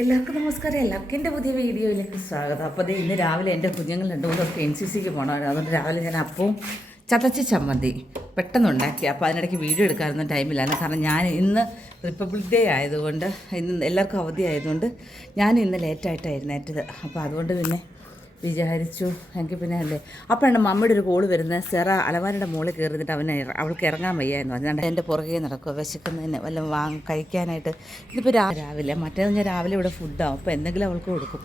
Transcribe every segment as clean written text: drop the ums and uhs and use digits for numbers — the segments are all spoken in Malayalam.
എല്ലാവർക്കും നമസ്കാരം. എല്ലാവർക്കും എൻ്റെ പുതിയ വീഡിയോയിലേക്ക് സ്വാഗതം. അപ്പോൾ അത് ഇന്ന് രാവിലെ എൻ്റെ കുഞ്ഞുങ്ങൾ 2-3 NCCക്ക് പോകണമായിരുന്നു. അതുകൊണ്ട് രാവിലെ ഞാൻ അപ്പവും ചതച്ച ചമ്മന്തി പെട്ടെന്ന് ഉണ്ടാക്കി. അപ്പോൾ അതിനിടയ്ക്ക് വീഡിയോ എടുക്കാനൊന്നും ടൈമില്ലായിരുന്നു. കാരണം ഞാൻ ഇന്ന് റിപ്പബ്ലിക് ഡേ ആയതുകൊണ്ട്, ഇന്ന് എല്ലാവർക്കും അവധി ആയതുകൊണ്ട് ഞാൻ ഇന്ന് ലേറ്റായിട്ടാണ് എഴുന്നേറ്റത്. അപ്പോൾ അതുകൊണ്ട് പിന്നെ വിചാരിച്ചു എനിക്ക് പിന്നെ അല്ലേ അപ്പോഴാണ് മമ്മിയുടെ ഒരു കോള് വരുന്നത്. സെറ അലമാരയുടെ മുകളിൽ കയറിയിട്ട് അവൾക്ക് ഇറങ്ങാൻ വയ്യായിരുന്നു. അതുകൊണ്ട് എൻ്റെ പുറകെ നടക്കുക വിശക്കുന്നതിന് വല്ലതും കഴിക്കാനായിട്ട്. ഇതിപ്പോൾ രാവിലെ മറ്റേത് ഞാൻ രാവിലെ ഇവിടെ ഫുഡാവും, അപ്പോൾ എന്തെങ്കിലും അവൾക്ക് കൊടുക്കും.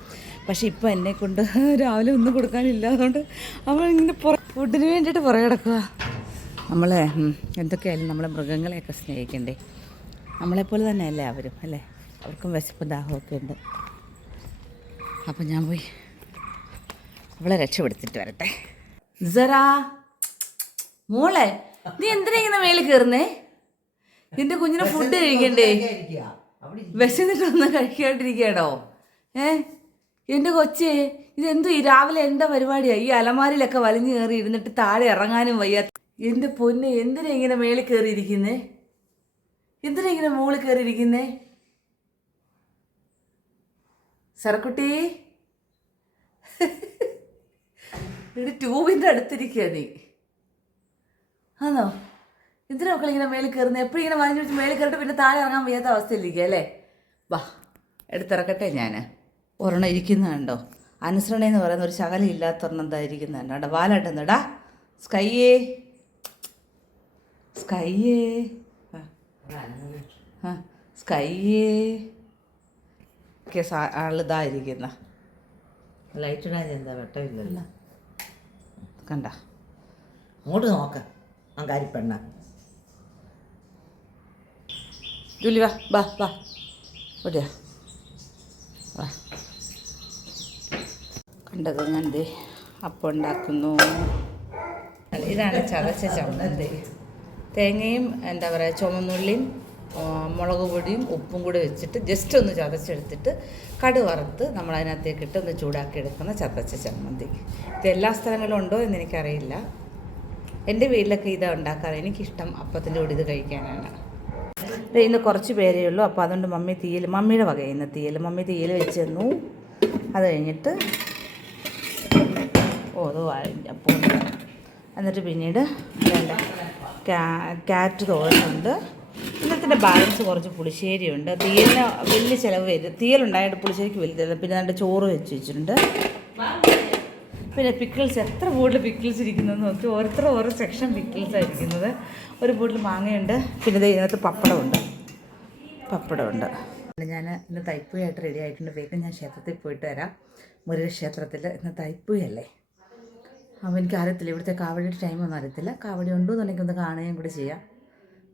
പക്ഷേ ഇപ്പോൾ എന്നെക്കൊണ്ട് രാവിലെ ഒന്നും കൊടുക്കാനില്ല. അതുകൊണ്ട് അവൾ ഇങ്ങനെ ഫുഡിന് വേണ്ടിയിട്ട് പുറകെ കിടക്കുക. നമ്മളെ എന്തൊക്കെയായാലും നമ്മളെ മൃഗങ്ങളെയൊക്കെ സ്നേഹിക്കണ്ടേ? നമ്മളെപ്പോലെ തന്നെയല്ലേ അവരും, അല്ലേ? അവർക്കും വിശപ്പും ദാഹമൊക്കെ ഉണ്ട്. അപ്പം ഞാൻ പോയി അവളെ രക്ഷപ്പെടുത്തിട്ട് വരട്ടെ. സറാ മോളെ, നീ എന്തിനാ ഇങ്ങനെ മേളിൽ കയറുന്നേ? നിന്റെ കുഞ്ഞിന് ഫുഡ് കഴിക്കണ്ടേ? വിശന്നിട്ടൊന്നും കഴിക്കാണ്ടിരിക്കണോ? എൻ്റെ കൊച്ചേ, ഇതെന്തോ ഈ രാവിലെ എന്താ പരിപാടിയാ? ഈ അലമാരിലൊക്കെ വലിഞ്ഞു കയറി ഇരുന്നിട്ട് താഴെ ഇറങ്ങാനും വയ്യ. എൻ്റെ പൊന്നെ, എന്തിനാ ഇങ്ങനെ മേളിൽ കയറിയിരിക്കുന്നേ? എന്തിനാ ഇങ്ങനെ മുകളിൽ കയറിയിരിക്കുന്നേ? സറക്കുട്ടി, ഇവിടെ ട്യൂബിൻ്റെ അടുത്തിരിക്കുക നീ. ആണോ? എന്തിനാ മക്കളിങ്ങനെ മേളിൽ കയറുന്നത്? എപ്പോഴും ഇങ്ങനെ വലിഞ്ഞു വെച്ച് മേളിൽ കയറിട്ട് പിന്നെ താഴെ ഇറങ്ങാൻ വയ്യാത്ത അവസ്ഥയിലിരിക്കുക അല്ലേ? വാ, എടുത്തിറക്കട്ടെ ഞാൻ. ഒരെണ്ണം ഇരിക്കുന്നത് കണ്ടോ? അനുസരണ എന്ന് പറയുന്ന ഒരു ശകലം ഇല്ലാത്തൊരെണ്ണം എന്താ ഇരിക്കുന്നത് കണ്ടോ? വാലാട്ടുന്നടാ സ്കൈയേ, സ്കൈയേ, ആ സ്കൈയേ ആളിതായിരിക്കുന്ന. ലൈറ്റ് ഇടാൻ എന്താ വെട്ടമില്ലല്ലോ. കണ്ട അങ്ങോട്ട് നോക്ക അങ്കാരി പെണ്ണ. ജൂലി വാ വാ വാ ഓടിയാ വാ. കണ്ടത് ഞാൻ ദേ അപ്പം ഉണ്ടാക്കുന്നു. ഇതാണ് ചതച്ച ചമ്മന്തി. തേങ്ങയും എന്താ പറയുക ചുവന്നുള്ളിയും മുളക് പൊടിയും ഉപ്പും കൂടി വെച്ചിട്ട് ജസ്റ്റ് ഒന്ന് ചതച്ചെടുത്തിട്ട് കടുക് വറുത്ത് നമ്മളതിനകത്തേക്ക് ഇട്ട് ഒന്ന് ചൂടാക്കി എടുക്കുന്ന ചതച്ച ചമ്മന്തി. ഇത് എല്ലാ സ്ഥലങ്ങളിലും ഉണ്ടോ എന്ന് എനിക്കറിയില്ല. എൻ്റെ വീട്ടിലൊക്കെ ഇതാണ് ഉണ്ടാക്കാറ്. എനിക്കിഷ്ടം അപ്പത്തിൻ്റെ കൂടി ഇത് കഴിക്കാനാണ്. ഇന്ന് കുറച്ച് പേരേ ഉള്ളൂ. അപ്പോൾ അതുകൊണ്ട് മമ്മിയുടെ വകയിൽ നിന്ന് മമ്മി തീയൽ വെച്ച് തന്നു. അത് കഴിഞ്ഞിട്ട് അപ്പോൾ എന്നിട്ട് പിന്നീട് ക്യാരറ്റ് തോരനുണ്ട്. ഇന്നത്തിൻ്റെ ബാലൻസ് കുറച്ച് പുളിശ്ശേരിയുണ്ട്. തീയലിന് വലിയ ചിലവ് വരും. തീയലുണ്ടായിട്ട് പുളിശ്ശേരിക്ക് വലുതല്ല. പിന്നെ അതിൻ്റെ ചോറ് വെച്ചിട്ടുണ്ട്. പിന്നെ പിക്കിൾസ്, എത്ര ബോട്ടിൽ പിക്കിൾസ് ഇരിക്കുന്നതെന്ന് നോക്കി. ഓരോ സെക്ഷൻ പിക്കിൾസാണ് ഇരിക്കുന്നത്. ഒരു ബോട്ടിൽ മാങ്ങയുണ്ട്. പിന്നെ ഇതിനകത്ത് പപ്പടമുണ്ട്. ഞാൻ ഇന്ന് തൈപ്പൂയായിട്ട് റെഡി ആയിട്ടുണ്ട്. വേഗം ഞാൻ ക്ഷേത്രത്തിൽ പോയിട്ട് വരാം. മുരുകക്ഷേത്രത്തിൽ ഇന്ന് തൈപ്പൂയല്ലേ. അപ്പോൾ എനിക്ക് അറിയത്തില്ല ഇവിടുത്തെ കാവടിയുടെ ടൈമൊന്നും അറിയത്തില്ല. കാവടി ഉണ്ടോ എന്നുണ്ടെങ്കിൽ ഒന്ന് കാണുകയും കൂടി ചെയ്യാം.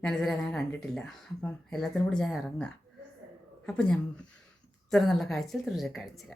ഞാനിതുവരെ അങ്ങനെ കണ്ടിട്ടില്ല. അപ്പം എല്ലാത്തിനും കൂടി ഞാൻ ഇറങ്ങുക. അപ്പം ഞാൻ ഇത്ര നല്ല കാഴ്ചയിൽ തുടരെ കാണിച്ചില്ല.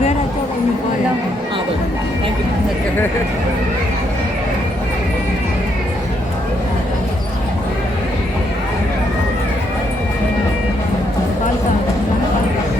ഷുഗറച്ചോടെ ഒന്ന് പോയാ പാൽക്കാവ് ഇതാണ് പാൽക്കാവ്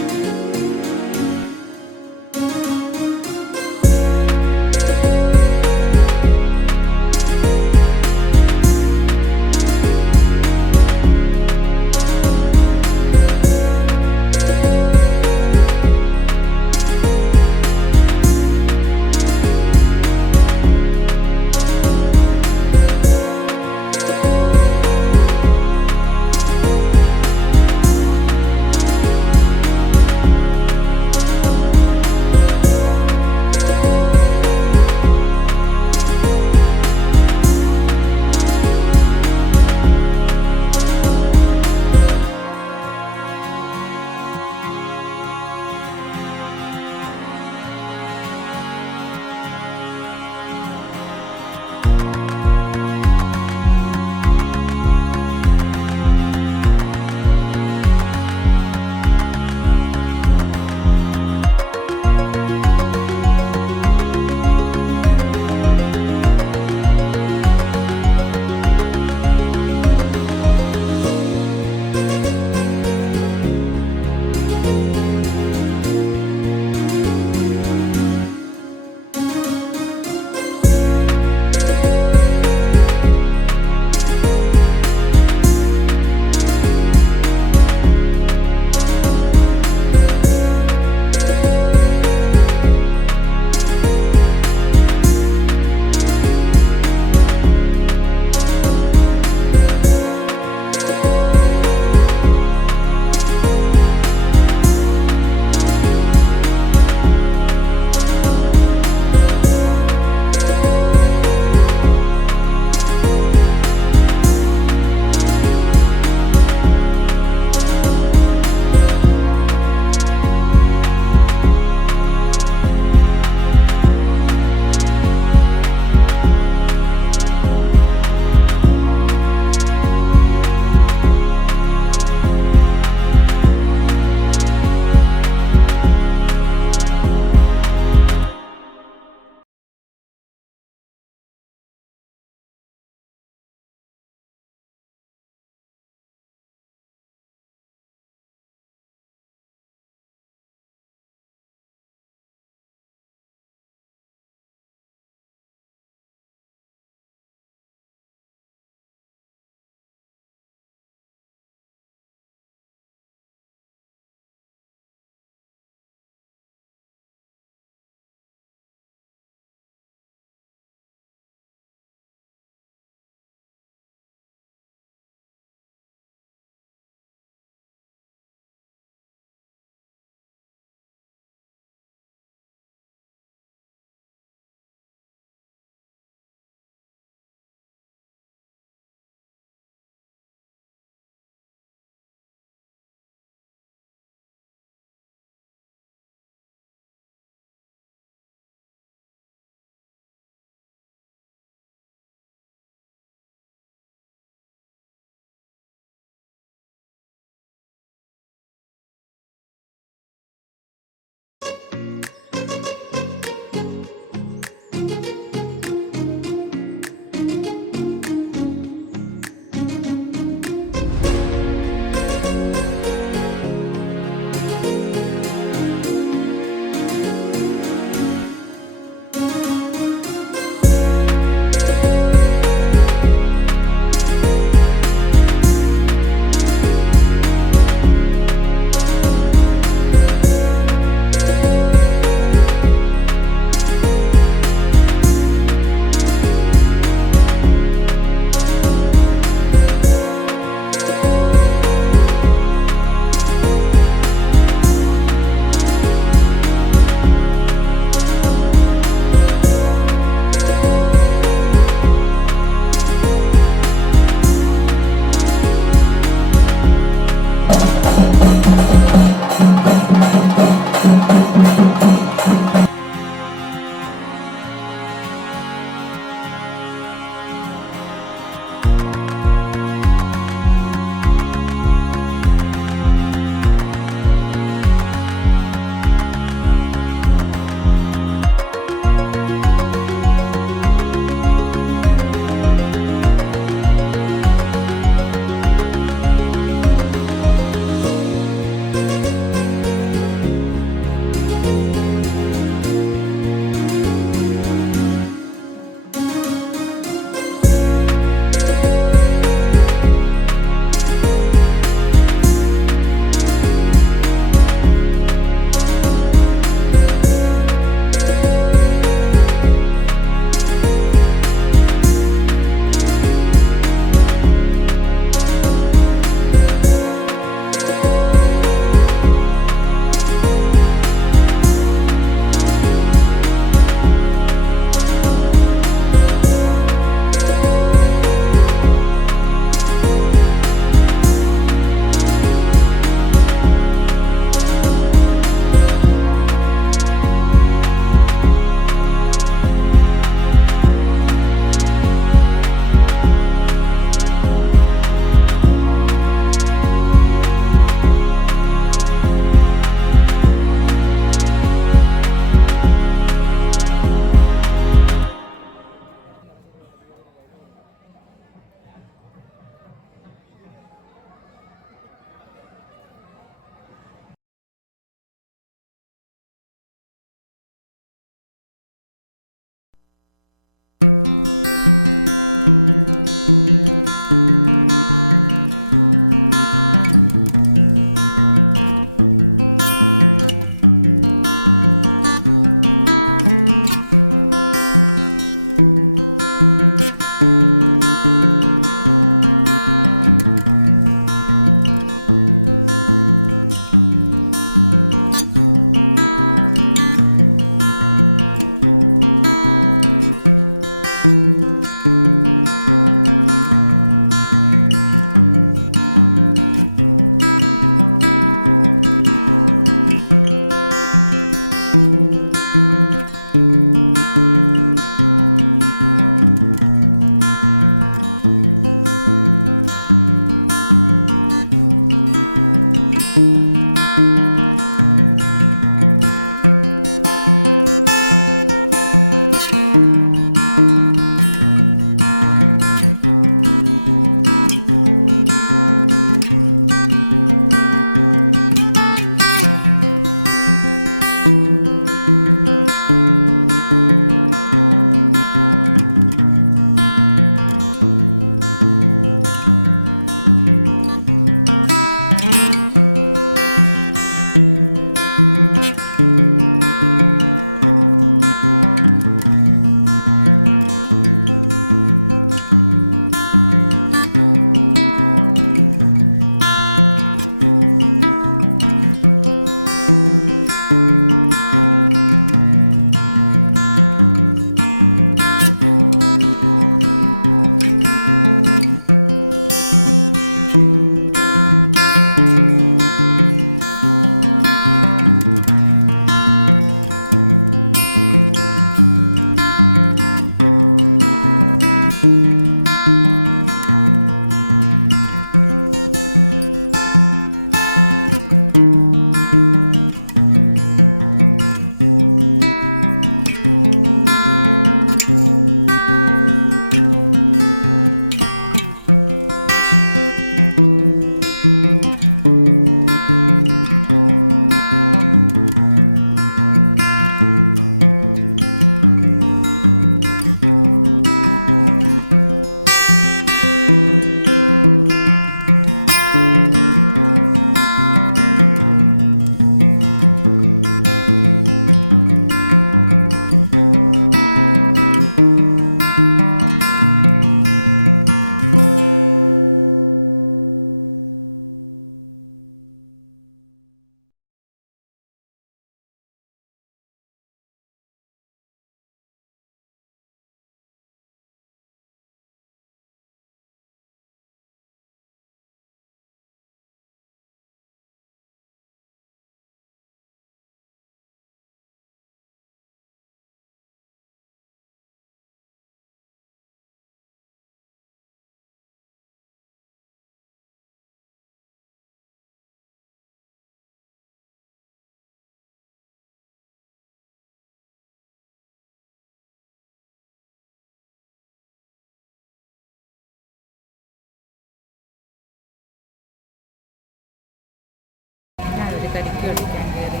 ഞാനൊരു കരിക്ക് മേടിക്കാൻ കയറി.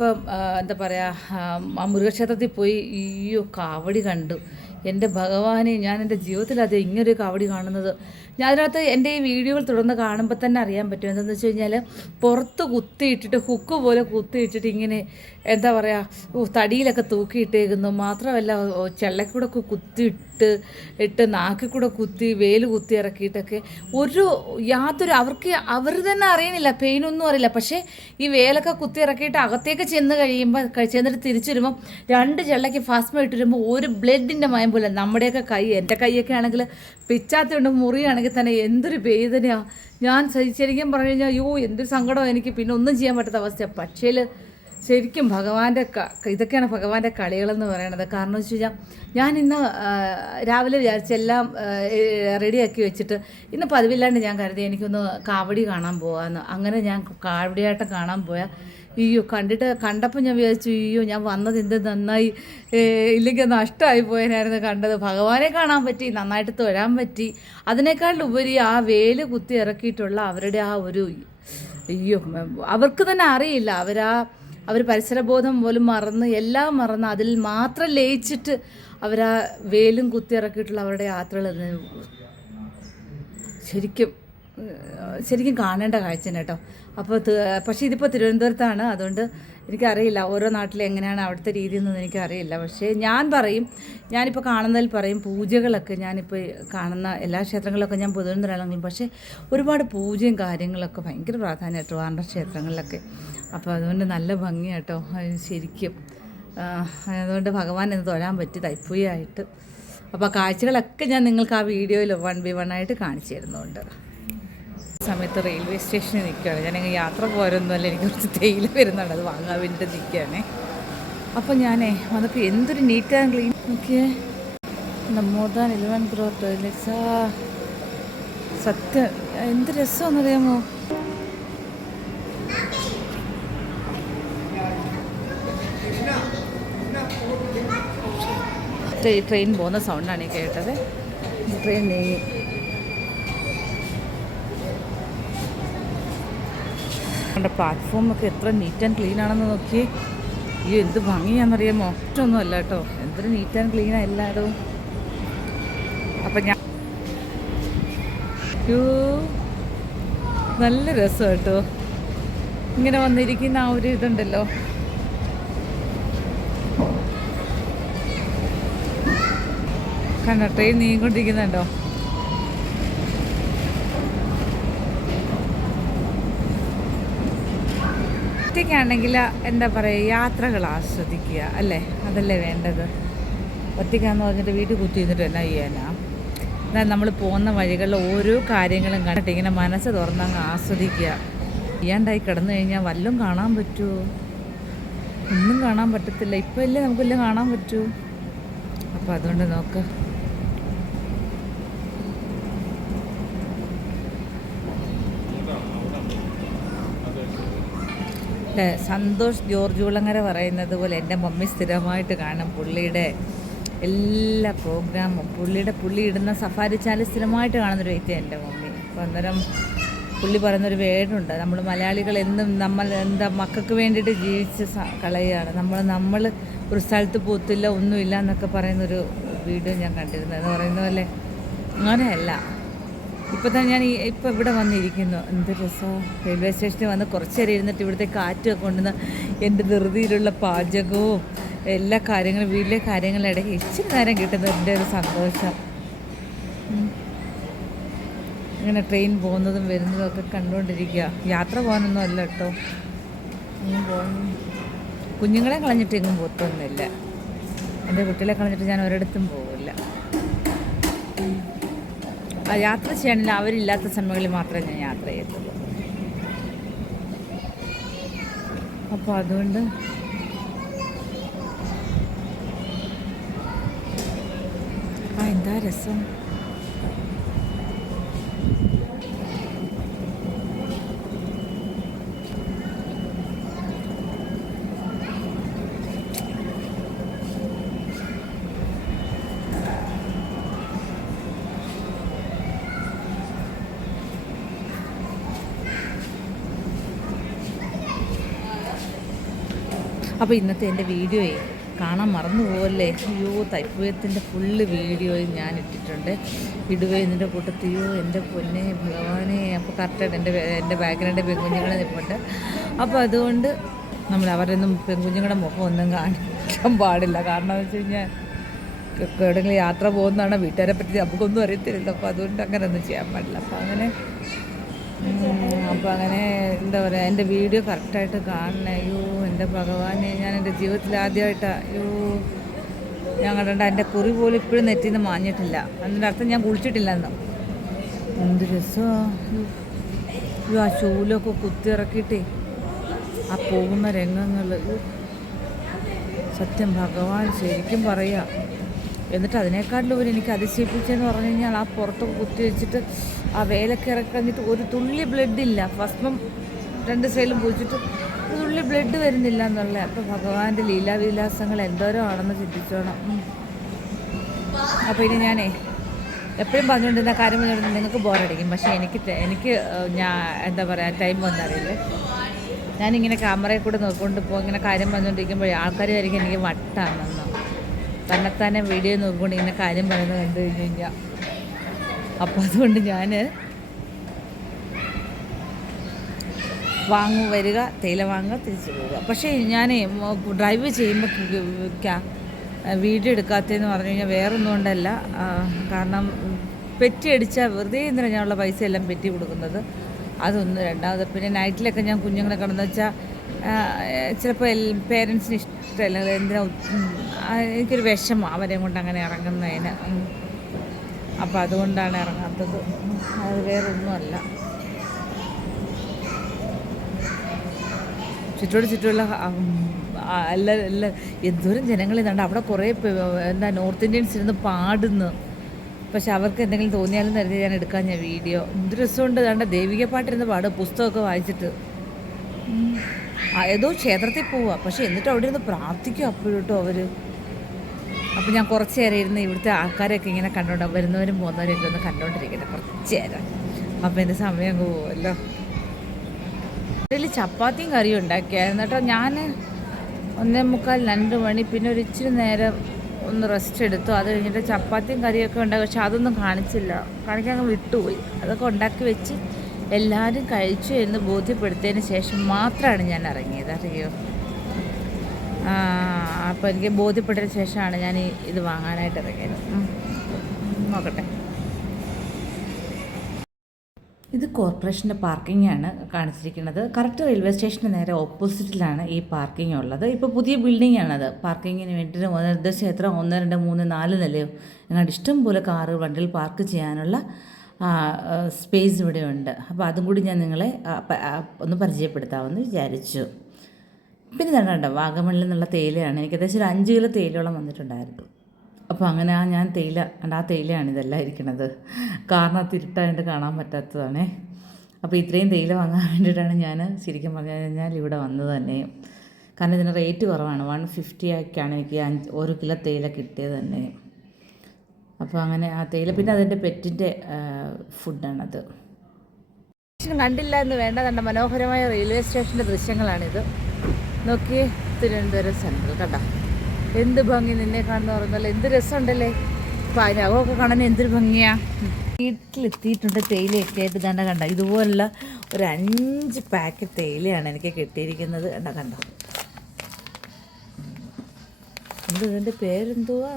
ഇപ്പം എന്താ പറയുക, ആ മൃഗക്ഷേത്രത്തിൽ പോയി ഈയോ കാവടി കണ്ടു. എൻ്റെ ഭഗവാനെ, ഞാൻ എൻ്റെ ജീവിതത്തിൽ ഇങ്ങനൊരു കാവടി കാണുന്നത്. ഞാൻ അതിനകത്ത് എൻ്റെ ഈ വീഡിയോകൾ തുടർന്ന് കാണുമ്പോൾ തന്നെ അറിയാൻ പറ്റും. എന്താണെന്ന് വെച്ച് കഴിഞ്ഞാൽ പുറത്ത് കുത്തിയിട്ടിട്ട് ഹുക്ക് പോലെ കുത്തിയിട്ടിട്ട് ഇങ്ങനെ എന്താ പറയുക, തടിയിലൊക്കെ തൂക്കിയിട്ടേക്കുന്നു. മാത്രമല്ല ചെള്ളക്കൂടെ കുത്തിയിട്ട് നാക്കിൽ കൂടെ കുത്തി വേല് കുത്തി ഇറക്കിയിട്ടൊക്കെ യാതൊരു അവർ തന്നെ അറിയണില്ല, പെയിനൊന്നും അറിയില്ല. പക്ഷേ ഈ വേലൊക്കെ കുത്തി ഇറക്കിയിട്ട് അകത്തേക്ക് ചെന്നിട്ട് തിരിച്ചു വരുമ്പം 2 ചെള്ളയ്ക്ക് ഫാസ്മ ഇട്ട് വരുമ്പോൾ ഒരു ബ്ലഡിൻ്റെ മയം പോലെ. നമ്മുടെയൊക്കെ എൻ്റെ കൈയൊക്കെ ആണെങ്കിൽ പിച്ചാത്തുണ്ട് മുറിയാണെങ്കിൽ തന്നെ എന്തൊരു വേദനയാണ്. ഞാൻ ശരിക്കും പറഞ്ഞു കഴിഞ്ഞാൽ അയ്യോ എന്തൊരു സങ്കടമാണ് എനിക്ക്. പിന്നെ ഒന്നും ചെയ്യാൻ പറ്റാത്ത അവസ്ഥയാണ്. പക്ഷേ ശരിക്കും ഇതൊക്കെയാണ് ഭഗവാന്റെ കളികളെന്ന് പറയണത്. കാരണം വെച്ച് കഴിഞ്ഞാൽ ഞാൻ ഇന്ന് രാവിലെ വിചാരിച്ചെല്ലാം റെഡിയാക്കി വെച്ചിട്ട് ഇന്ന് പതിവില്ലാണ്ട് ഞാൻ കരുതി എനിക്കൊന്ന് കാവടി കാണാൻ പോകാമെന്ന്. അങ്ങനെ ഞാൻ കാവടിയായിട്ട് കാണാൻ പോയാൽ കണ്ടപ്പോൾ ഞാൻ വിചാരിച്ചു അയ്യോ ഞാൻ വന്നത് എന്ത് നന്നായി, ഇല്ലെങ്കിൽ നഷ്ടമായി പോയനായിരുന്നു കണ്ടത്. ഭഗവാനെ കാണാൻ പറ്റി, നന്നായിട്ട് തൊഴാൻ പറ്റി. അതിനേക്കാളുപരി ആ വേല് കുത്തി ഇറക്കിയിട്ടുള്ള അവരുടെ ആ ഒരു അവർക്ക് തന്നെ അറിയില്ല. അവർ പരിസരബോധം പോലും മറന്ന് എല്ലാം മറന്ന് അതിൽ മാത്രം ലയിച്ചിട്ട് അവരാ വേലും കുത്തി ഇറക്കിയിട്ടുള്ള അവരുടെ യാത്രകൾ ശരിക്കും കാണേണ്ട കാഴ്ചയാണ് കേട്ടോ. അപ്പോൾ പക്ഷേ ഇതിപ്പോൾ തിരുവനന്തപുരത്താണ്, അതുകൊണ്ട് എനിക്കറിയില്ല ഓരോ നാട്ടിലും എങ്ങനെയാണ് അവിടുത്തെ രീതി എന്നൊന്നും എനിക്കറിയില്ല. പക്ഷേ ഞാനിപ്പോൾ കാണുന്നതിൽ പറയും പൂജകളൊക്കെ ഞാനിപ്പോൾ കാണുന്ന എല്ലാ ക്ഷേത്രങ്ങളിലൊക്കെ ഞാൻ പൊതുവെന്നൊരാളെങ്കിലും പക്ഷേ ഒരുപാട് പൂജയും കാര്യങ്ങളൊക്കെ ഭയങ്കര പ്രാധാന്യം ട്രിവാൻഡ്രം ക്ഷേത്രങ്ങളിലൊക്കെ. അപ്പോൾ അതുകൊണ്ട് നല്ല ഭംഗിയാട്ടോ ശരിക്കും. അതുകൊണ്ട് ഭഗവാൻ എന്ന് തൊഴാൻ പറ്റി തൈപ്പൂയായിട്ട്. അപ്പോൾ ആ കാഴ്ചകളൊക്കെ ഞാൻ നിങ്ങൾക്ക് ആ വീഡിയോയിൽ 1x1 ആയിട്ട് കാണിച്ചു തരുന്നുണ്ട്. സമയത്ത് റെയിൽവേ സ്റ്റേഷനിൽ നിൽക്കുകയാണ്. ഞാനങ്ങ് യാത്ര പോരൊന്നുമല്ല, എനിക്ക് കുറച്ച് തേയില വരുന്നുണ്ട്, അത് വാങ്ങാൻ വേണ്ടി നിൽക്കുകയാണേ. അപ്പോൾ വന്നപ്പോൾ എന്തൊരു നീറ്റ് ആൻഡ് ക്ലീൻ നോക്കിയേ. More than 11 crore toilets. സത്യം എന്ത് രസമാണെന്നറിയാമോ. ട്രെയിൻ പോകുന്ന സൗണ്ടാണ് ഈ കേട്ടത്. ട്രെയിൻ നീങ്ങി. പ്ലാറ്റ്ഫോമൊക്കെ എത്ര നീറ്റ് ആൻഡ് ക്ലീൻ ആണെന്ന് നോക്കി. ഈ എന്ത് ഭംഗിയാണെന്നറിയാമോ. ഒറ്റൊന്നും അല്ല കേട്ടോ, എന്തൊരു നീറ്റ് ആൻഡ് ക്ലീനാണ് എല്ലായിടവും. അപ്പം നല്ല രസം കേട്ടോ ഇങ്ങനെ വന്നിരിക്കുന്ന ആ ഒരു ഇതുണ്ടല്ലോ. കണ്ടോ ട്രെയിൻ നീങ്ങിക്കൊണ്ടിരിക്കുന്നുണ്ടോ. ഒറ്റയ്ക്കാണെങ്കിൽ എന്താ പറയുക, യാത്രകൾ ആസ്വദിക്കുക അല്ലേ, അതല്ലേ വേണ്ടത്. ഒറ്റയ്ക്കാന്ന് പറഞ്ഞിട്ട് വീട്ടിൽ കുത്തിയിരുന്നിട്ട് എന്നാ ചെയ്യാനാ. എന്നാൽ നമ്മൾ പോകുന്ന വഴികളിൽ ഓരോ കാര്യങ്ങളും കണ്ടിട്ട് ഇങ്ങനെ മനസ്സ് തുറന്നങ്ങ് ആസ്വദിക്കുക. ചെയ്യാണ്ടായി കിടന്നു കഴിഞ്ഞാൽ വല്ലതും കാണാൻ പറ്റുമോ? ഒന്നും കാണാൻ പറ്റത്തില്ല. ഇപ്പം അല്ലേ നമുക്കെല്ലാം കാണാൻ പറ്റൂ. അപ്പോൾ അതുകൊണ്ട് നോക്ക്. സന്തോഷ് ജോർജ് കുളങ്ങര പറയുന്നത് പോലെ എൻ്റെ മമ്മി സ്ഥിരമായിട്ട് കാണും പുള്ളിയുടെ എല്ലാ പ്രോഗ്രാമും. പുള്ളി ഇടുന്ന സഫാരി ചാനൽ സ്ഥിരമായിട്ട് കാണുന്നൊരു വ്യക്തിയാണ് എൻ്റെ മമ്മി. അപ്പോൾ അന്നേരം പുള്ളി പറയുന്നൊരു വേടുണ്ട്, നമ്മൾ മലയാളികൾ എന്നും മക്കൾക്ക് വേണ്ടിയിട്ട് ജീവിച്ച് കളയുകയാണ്. നമ്മൾ ഒരു സ്ഥലത്ത് പോത്തില്ല ഒന്നുമില്ല എന്നൊക്കെ പറയുന്നൊരു വീഡിയോ ഞാൻ കണ്ടിരുന്നത്. എന്ന് പറയുന്ന പോലെ അങ്ങനെയല്ല. ഇപ്പോൾ തന്നെ ഇപ്പോൾ ഇവിടെ വന്നിരിക്കുന്നു. എന്ത് രസമാണ്. റെയിൽവേ സ്റ്റേഷനിൽ വന്ന് കുറച്ച് നേരം ഇരുന്നിട്ട് ഇവിടുത്തെ കാറ്റൊക്കെ കൊണ്ടുവന്ന് എൻ്റെ ധൃതിയിലുള്ള പാചകവും എല്ലാ കാര്യങ്ങളും വീട്ടിലെ കാര്യങ്ങളിടയ്ക്ക് ഇച്ചിരി നേരം കിട്ടുന്നതിൻ്റെ ഒരു സന്തോഷം. ഇങ്ങനെ ട്രെയിൻ പോകുന്നതും വരുന്നതും ഒക്കെ കണ്ടുകൊണ്ടിരിക്കുക. യാത്ര പോകാനൊന്നും അല്ല കേട്ടോ. കുഞ്ഞുങ്ങളെ കളഞ്ഞിട്ട് എങ്ങും പോത്തൊന്നുമില്ല. എൻ്റെ കുട്ടികളെ കളഞ്ഞിട്ട് ഞാൻ ഒരിടത്തും പോകില്ല. യാത്ര ചെയ്യണമെങ്കിൽ അവരില്ലാത്ത സമയങ്ങളിൽ മാത്രമേ ഞാൻ യാത്ര ചെയ്യത്തുള്ളൂ. അപ്പോൾ അതുകൊണ്ട് എന്താ രസം. അപ്പോൾ ഇന്നത്തെ എൻ്റെ വീഡിയോയെ കാണാൻ മറന്നു പോകല്ലേ. അയ്യോ തൈപ്പൂയത്തിൻ്റെ ഫുള്ള് വീഡിയോയും ഞാൻ ഇട്ടിട്ടുണ്ട്. ഇടുവതിൻ്റെ കൂട്ടത്തിയോ എൻ്റെ പൊന്നെ ഭഗവാനെ. അപ്പോൾ കറക്റ്റായിട്ട് എൻ്റെ ബാക്കിലെൻ്റെ പെൺകുഞ്ഞുങ്ങളെ നിൽപ്പുണ്ട്. അപ്പോൾ അതുകൊണ്ട് നമ്മൾ അവരൊന്നും പെൺകുഞ്ഞുങ്ങളുടെ മുഖം ഒന്നും കാണിക്കാൻ പാടില്ല. കാരണം എന്ന് വെച്ച് കഴിഞ്ഞാൽ എവിടെയെങ്കിലും യാത്ര പോകുന്നതാണ്, വീട്ടുകാരെ പറ്റി നമുക്കൊന്നും അറിയത്തില്ല. അപ്പോൾ അതുകൊണ്ട് അങ്ങനെ ഒന്നും ചെയ്യാൻ പാടില്ല. അപ്പോൾ അങ്ങനെ എന്താ പറയുക, എൻ്റെ വീഡിയോ കറക്റ്റായിട്ട് കാണണേ. അയ്യോ എൻ്റെ ഭഗവാനെ, ഞാൻ എൻ്റെ ജീവിതത്തിൽ ആദ്യമായിട്ടാണ് ഞാൻ കണ്ട എൻ്റെ കുറി പോലും ഇപ്പോഴും നെറ്റിൽ നിന്ന് മാഞ്ഞിട്ടില്ല. അതിൻ്റെ അർത്ഥം ഞാൻ കുളിച്ചിട്ടില്ലെന്നോ. എന്ത് രസമാണ്. ആ ചൂലൊക്കെ കുത്തിയിറക്കിയിട്ടേ ആ പോകുന്ന രംഗങ്ങൾ സത്യം ഭഗവാൻ ശരിക്കും പറയുക. എന്നിട്ട് അതിനേക്കാട്ടിലുപരി എനിക്ക് അതിശയിപ്പിച്ചതെന്ന് പറഞ്ഞു കഴിഞ്ഞാൽ ആ പുറത്തൊക്കെ കുത്തി വെച്ചിട്ട് ആ വേലൊക്കെ ഇറക്കി കഴിഞ്ഞിട്ട് ഒരു തുള്ളി ബ്ലഡില്ല. ഭസ്മം 2 സൈഡിലും പൂച്ചിട്ട് ഒരു തുള്ളി ബ്ലഡ് വരുന്നില്ല എന്നുള്ള. അപ്പോൾ ഭഗവാന്റെ ലീലാവിലാസങ്ങൾ എന്തോരോ ആണെന്ന് ചിന്തിച്ചോണം. അപ്പോൾ ഇനി ഞാനേ എപ്പോഴും പറഞ്ഞുകൊണ്ടിരുന്ന കാര്യം പറഞ്ഞുകൊണ്ട് നിങ്ങൾക്ക് ബോറടിക്കും. പക്ഷേ എനിക്ക് ഞാൻ എന്താ പറയുക, ടൈം വന്നറിയില്ല. ഞാനിങ്ങനെ ക്യാമറയിൽ കൂടെ നോക്കിക്കൊണ്ട് പോകും. ഇങ്ങനെ കാര്യം പറഞ്ഞുകൊണ്ടിരിക്കുമ്പോൾ ആൾക്കാർ ആയിരിക്കും എനിക്ക് വട്ടാണെന്ന്. തന്നെത്താനെ വീഡിയോ നോക്കിക്കൊണ്ട് ഇങ്ങനെ കാര്യം പറയുന്നത് കണ്ടു കഴിഞ്ഞ് കഴിഞ്ഞാൽ. അപ്പോൾ അതുകൊണ്ട് ഞാൻ വരിക, തേയില വാങ്ങുക, തിരിച്ചു പോവുക. പക്ഷേ ഞാൻ ഡ്രൈവ് ചെയ്യുമ്പോൾ വീഡിയോ എടുക്കാത്തതെന്ന് പറഞ്ഞു കഴിഞ്ഞാൽ വേറൊന്നും കൊണ്ടല്ല, കാരണം പെറ്റി അടിച്ചാൽ വെറുതെ എന്തിനാ ഞാനുള്ള പൈസ എല്ലാം പെറ്റി കൊടുക്കുന്നത്, അതൊന്നും. രണ്ടാമത് പിന്നെ നൈറ്റിലൊക്കെ ഞാൻ കുഞ്ഞുങ്ങളെ കണ്ടെന്ന് വെച്ചാൽ ചിലപ്പോൾ പേരൻസിന് ഇഷ്ടമല്ല, എന്തിനാ എനിക്കൊരു വിഷമം അവരെ കൊണ്ട് അങ്ങനെ ഇറങ്ങുന്നതിന്. അപ്പോൾ അതുകൊണ്ടാണ് ഇറങ്ങാത്തത്, അത് വേറൊന്നുമല്ല. ചുറ്റുമുള്ള എല്ലാ എന്തോരം ജനങ്ങളിതുണ്ട്. അവിടെ കുറേ നോർത്ത് ഇന്ത്യൻസ് ഇരുന്ന് പാടുന്നു. പക്ഷെ അവർക്ക് എന്തെങ്കിലും തോന്നിയാലും കരുതി ഞാൻ എടുക്കാൻ വീഡിയോ. എന്ത് രസമുണ്ട്. കണ്ട ദേവിക പാട്ടിരുന്ന് പാടുക, പുസ്തകമൊക്കെ വായിച്ചിട്ട്. ഏതോ ക്ഷേത്രത്തിൽ പോവുക, പക്ഷെ എന്നിട്ട് അവിടെ ഇരുന്ന് പ്രാർത്ഥിക്കും അപ്പോഴോട്ടും അവർ. അപ്പോൾ ഞാൻ കുറച്ച് നേരം ഇരുന്ന് ഇവിടുത്തെ ആൾക്കാരൊക്കെ ഇങ്ങനെ കണ്ടോണ്ട്, വരുന്നവരും പോകുന്നവരൊക്കെ ഒന്ന് കണ്ടോണ്ടിരിക്കട്ടെ കുറച്ച് നേരം. അപ്പോൾ എൻ്റെ സമയം അങ്ങ് പോകുമല്ലോ. ഇതിൽ ചപ്പാത്തിയും കറിയും ഉണ്ടാക്കിയായിരുന്നു കേട്ടോ. ഞാൻ 1:45 2 മണി, പിന്നെ ഒരു ഇച്ചിരി നേരം ഒന്ന് റെസ്റ്റ് എടുത്തു. അത് കഴിഞ്ഞിട്ട് ചപ്പാത്തിയും കറിയൊക്കെ ഉണ്ടാക്കി. പക്ഷെ അതൊന്നും കാണിക്കാൻ അങ്ങ് വിട്ടുപോയി. അതൊക്കെ ഉണ്ടാക്കി വെച്ച് എല്ലാവരും കഴിച്ചു എന്ന് ബോധ്യപ്പെടുത്തിയതിന് ശേഷം മാത്രമാണ് ഞാൻ ഇറങ്ങിയത്, അറിയോ. അപ്പോൾ എനിക്ക് ബോധ്യപ്പെട്ടതിന് ശേഷമാണ് ഞാൻ ഇത് വാങ്ങാനായിട്ട് ഇറങ്ങിയത്. നോക്കട്ടെ. ഇത് കോർപ്പറേഷൻ്റെ പാർക്കിംഗ് ആണ് കാണിച്ചിരിക്കുന്നത്. കറക്റ്റ് റെയിൽവേ സ്റ്റേഷന് നേരെ ഓപ്പോസിറ്റിലാണ് ഈ പാർക്കിംഗ് ഉള്ളത്. ഇപ്പോൾ പുതിയ ബിൽഡിംഗ് ആണത്. പാർക്കിങ്ങിന് വേണ്ടിയിട്ട് ഏകദേശം എത്ര 1 2 3 4 നിലയോ ഞങ്ങളുടെ ഇഷ്ടം പോലെ കാറ് വണ്ടിയിൽ പാർക്ക് ചെയ്യാനുള്ള സ്പേസ് ഇവിടെ ഉണ്ട്. അപ്പോൾ അതും കൂടി ഞാൻ നിങ്ങളെ ഒന്ന് പരിചയപ്പെടുത്താമെന്ന് വിചാരിച്ചു. പിന്നെ കണ്ടോ, വാഗമണിൽ നിന്നുള്ള തേയിലയാണ്. എനിക്ക് ഏകദേശം ഒരു 5 കിലോ തേയിലോളം വന്നിട്ടുണ്ടായിരുന്നു. അപ്പോൾ അങ്ങനെ ഞാൻ ആ തേയിലയാണ് ഇതെല്ലാം ഇരിക്കുന്നത്. കാരണം തിരുട്ടായിട്ട് കാണാൻ പറ്റാത്തതാണേ. അപ്പോൾ ഇത്രയും തേയില വാങ്ങാൻ വേണ്ടിയിട്ടാണ് ഞാൻ ശരിക്കും പറഞ്ഞു കഴിഞ്ഞാൽ ഇവിടെ വന്നത് തന്നെയും. കാരണം ഇതിന് റേറ്റ് കുറവാണ്. 150 ആയിക്കാണ് എനിക്ക് 1 കിലോ തേയില കിട്ടിയത് തന്നെയും. അപ്പോൾ അങ്ങനെ ആ തേയില, പിന്നെ അതിൻ്റെ പെറ്റിൻ്റെ ഫുഡാണത്. കണ്ടില്ല എന്ന് വേണ്ട, കണ്ട മനോഹരമായ റെയിൽവേ സ്റ്റേഷൻ്റെ ദൃശ്യങ്ങളാണിത്. നോക്കിയേ, തിരുവനന്തപുരം സെൻട്രൽ കണ്ടോ, എന്ത് ഭംഗി. നിന്നെ കാണുന്ന പറഞ്ഞല്ലോ, എന്ത് രസമുണ്ടല്ലേ. പാനകമൊക്കെ കാണാൻ എന്തൊരു ഭംഗിയാണ്. വീട്ടിലെത്തിയിട്ടുണ്ട് തേയിലയൊക്കെ ആയിട്ട്. കണ്ട ഇതുപോലുള്ള ഒരു 5 പാക്കറ്റ് തേയിലയാണ് എനിക്ക് കിട്ടിയിരിക്കുന്നത്. കണ്ടോ ഇതിൻ്റെ പേരെന്തുവാ,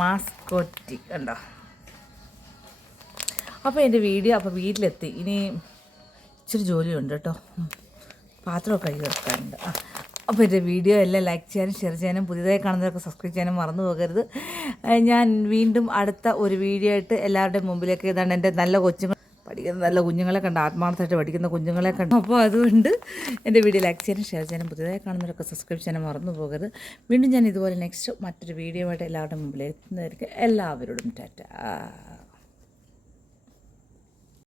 മാസ്കോട്ടി. കണ്ടോ. അപ്പോൾ എൻ്റെ വീഡിയോ അപ്പോൾ വീട്ടിലെത്തി. ഇനി ഇച്ചിരി ജോലിയുണ്ട് കേട്ടോ, പാത്രമൊക്കെ കഴുകി വെക്കാറുണ്ട്. അപ്പോൾ എൻ്റെ വീഡിയോ എല്ലാം ലൈക്ക് ചെയ്യാനും ഷെയർ ചെയ്യാനും പുതിയതായി കാണുന്നവരൊക്കെ സബ്സ്ക്രൈബ് ചെയ്യാനും മറന്നു പോകരുത്. ഞാൻ വീണ്ടും അടുത്ത ഒരു വീഡിയോ ആയിട്ട് എല്ലാവരുടെയും മുമ്പിലേക്ക് ഇതാണ്. എൻ്റെ നല്ല കുഞ്ഞുങ്ങളെ കണ്ട്, ആത്മാർത്ഥമായിട്ട് പഠിക്കുന്ന കുഞ്ഞുങ്ങളെ കണ്ട്. അപ്പോൾ അതുകൊണ്ട് എൻ്റെ വീഡിയോ ലൈക്ക് ചെയ്യാനും ഷെയർ ചെയ്യാനും പുതിയതായി കാണുന്നവരൊക്കെ സബ്സ്ക്രൈബ് ചെയ്യാനും മറന്നു പോകരുത്. വീണ്ടും ഞാൻ ഇതുപോലെ മറ്റൊരു വീഡിയോ ആയിട്ട് എല്ലാവരുടെയും മുമ്പിലേക്ക് എത്തുന്നതായിരിക്കും. എല്ലാവരോടും ടാറ്റ.